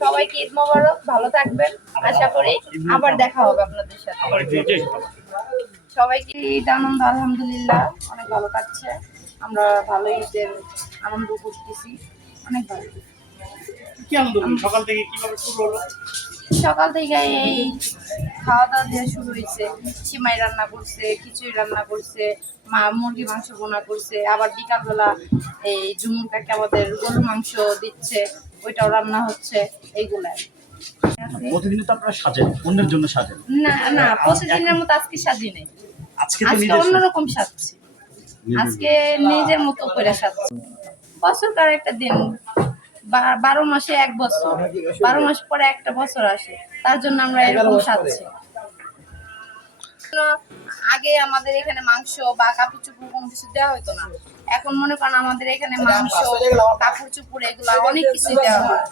সবাইকে ঈদ মোবারক, ভালো থাকবেন। আশা করি আবার দেখা হবে আপনাদের সাথে। সবাইকে ঈদ আনন্দ আলহামদুলিল্লাহ অনেক ভালো কাটছে। আমরা ভালো ঈদের আনন্দ করতেছি, অনেক ভালো। কি আনন্দ হলো? সকাল থেকে কিভাবে শুরু হলো? সকাল থেকে এই খাওয়া দাওয়া দিয়ে শুরু হয়েছে। সিমাই রান্না করছে, খিচুড়ি রান্না করছে, মা মুরগি মাংস বোনা করছে। আবার বিকালবেলা এই ঝুমুর কাকে আমাদের গরুর মাংস দিচ্ছে, ওইটাও রান্না হচ্ছে। এইগুলাই প্রতিদিন তো আপনারা সাজেন, অন্যের জন্য সাজেন। না না, প্রতিদিনের মতো আজকে সাজি নাই। আজকে তো আজকে নিজের অন্যরকম সাজছি। আজকে নিজের মতো করে সাজছি। বছরকার একটা দিন, 12 মাসে এক বছর, 12 মাস পরে একটা বছর আসে, তার জন্য আমরা এরকম সাজছি। আগে আমাদের এখানে মাংস বা কাপড় চোপড় কোনো কিছু দেওয়া হতো না। এখন মনে করেন আমাদের এখানে মাংস, কাপড় চোপড় এগুলো অনেক কিছু দেওয়া হয়।